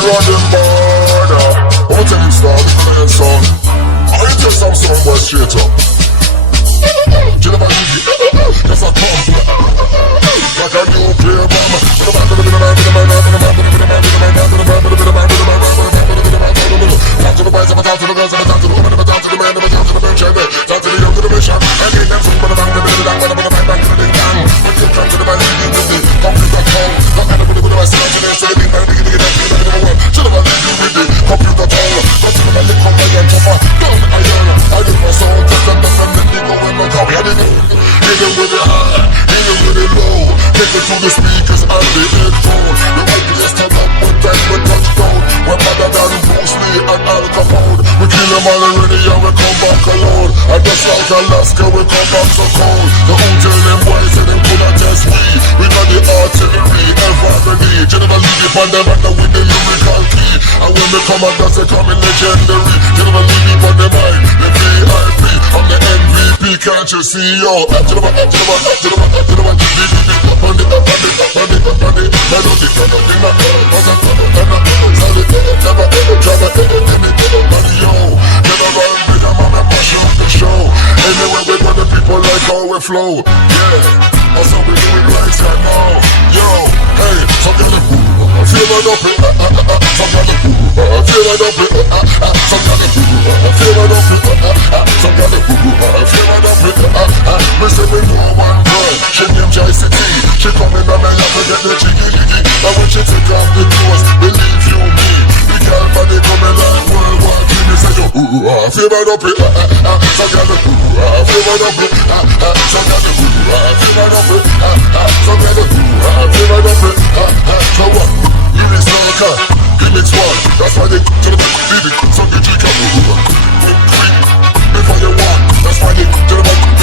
running border. I'ma tell him start the playing song. I tell some song boy straight up. You never use it, just a pump like a nuclear bomb. Talk to the boys, talk to the girls, talk to the women, talk to the men, talk to the bitch, talk to the young, to the mission. I get them from the bang, the bang, the bang, back to the gang. When you come to the bang, you do the computer tongue. Not kind of with the rest of the say the man, the world. To the bang, you with the computer tongue. Got to the bang, come by and tougher. Down iron, I did my soul, test and definitely go in my copy. I didn't hit it with it high, hit it with it low. Take it to the speakers and the headphone. The white place turn up when time we touchdown. We're better than Bruce Lee and Al Capone. We kill them all already and we come back alone. And just like Alaska we come back so cold. The who tell them boys say them could not test we. We got the artillery ever ready. General Levy on them and with the lyrical key. And when we come out that's a coming legendary. General Levy on the mic, the VIP. I'm the MVP, can't you see yo? Anyway, we got the people like how we flow. Yeah, also we do it like that now. Yo, hey, some got the boo, feel it up it. Some got the boo, feel it up it. Some got the boo, feel it up it. Some got the boo, feel it up it. Me say me know one girl, she named Joyce T. She come in and I have to get the jiggy. And when she take off the clothes, believe you me, the girl body coming like World War III. Me say yo, feel it up it. Some got the boo, feel it up it. Some got the boo, feel it up it. Some got the boo, feel it up it. So what? Lyrics talker, lyrics one. That's why they to the back, so the G can move quick, before you walk. That's why they to the back.